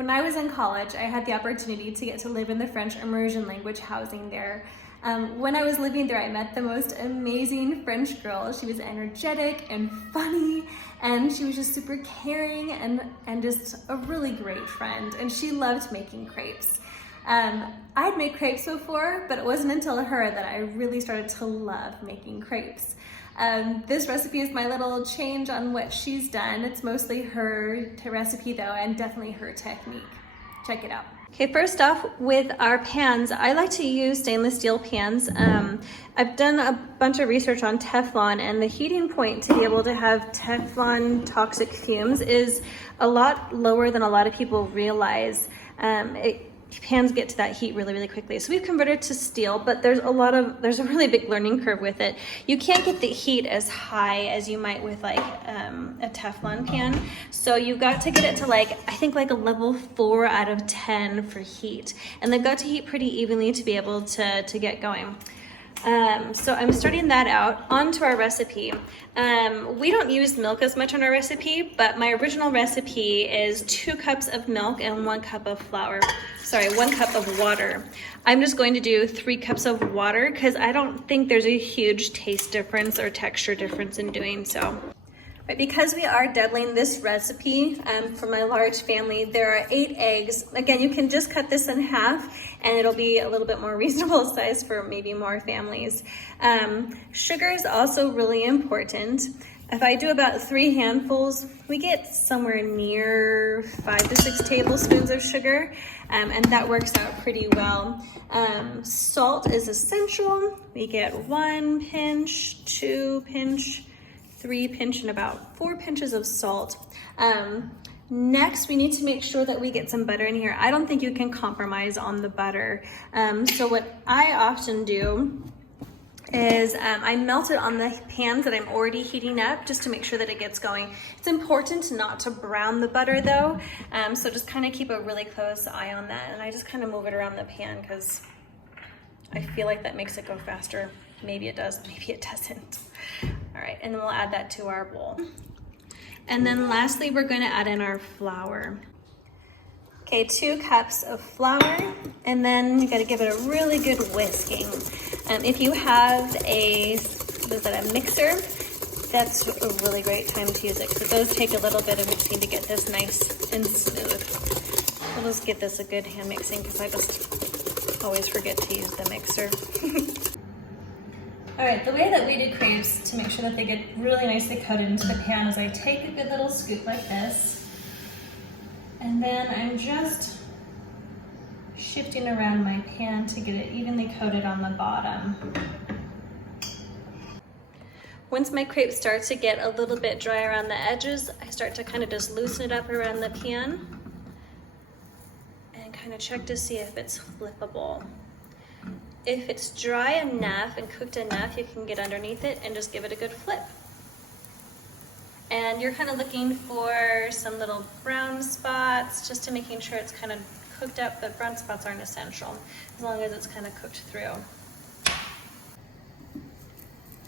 When I was in college, I had the opportunity to get to live in the French immersion language housing there. When I was living there, I met the most amazing French girl. She was energetic and funny, and she was just super caring and just a really great friend. And she loved making crepes. I'd made crepes before, but it wasn't until her that I really started to love making crepes. This recipe is my little change on what she's done. It's mostly her recipe though, and definitely her technique. Check it out. Okay, first off with our pans, I like to use stainless steel pans. I've done a bunch of research on Teflon, and the heating point to be able to have Teflon toxic fumes is a lot lower than a lot of people realize. Pans get to that heat really, really quickly. So we've converted to steel, but there's a really big learning curve with it. You can't get the heat as high as you might with like a Teflon pan. So you've got to get it to I think a level 4 out of 10 for heat. And they've got to heat pretty evenly to be able to get going. So I'm starting that out. Onto our recipe. We don't use milk as much on our recipe, but my original recipe is 2 cups of milk and 1 cup of 1 cup of water. I'm just going to do 3 cups of water because I don't think there's a huge taste difference or texture difference in doing so. But because we are doubling this recipe for my large family, there are 8 eggs. Again, you can just cut this in half and it'll be a little bit more reasonable size for maybe more families. Sugar is also really important. If I do about 3 handfuls, we get somewhere near 5 to 6 tablespoons of sugar, and that works out pretty well. Salt is essential. We get 1 pinch, 2 pinch, 3 pinch, and about 4 pinches of salt. Next, we need to make sure that we get some butter in here. I don't think you can compromise on the butter. So what I often do is I melt it on the pans that I'm already heating up just to make sure that it gets going. It's important not to brown the butter though, so just kind of keep a really close eye on that. And I just kind of move it around the pan because I feel like that makes it go faster. Maybe it does, maybe it doesn't. All right, and then we'll add that to our bowl. And then lastly, we're going to add in our flour. Okay, 2 cups of flour, and then you got to give it a really good whisking. If you have a mixer, that's a really great time to use it because it does take a little bit of mixing to get this nice and smooth. We'll just give this a good hand mixing because I just always forget to use the mixer. All right, the way that we do crepes to make sure that they get really nicely coated into the pan is I take a good little scoop like this, and then I'm just shifting around my pan to get it evenly coated on the bottom. Once my crepe starts to get a little bit dry around the edges, I start to kind of just loosen it up around the pan and kind of check to see if it's flippable. If it's dry enough and cooked enough, you can get underneath it and just give it a good flip. And you're kind of looking for some little brown spots, just to making sure it's kind of cooked up, but brown spots aren't essential, as long as it's kind of cooked through.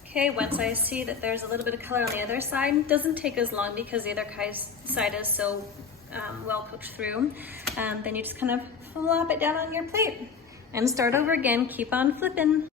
Okay, once I see that there's a little bit of color on the other side, it doesn't take as long because the other side is so well cooked through, then you just kind of flop it down on your plate and start over again. Keep on flipping.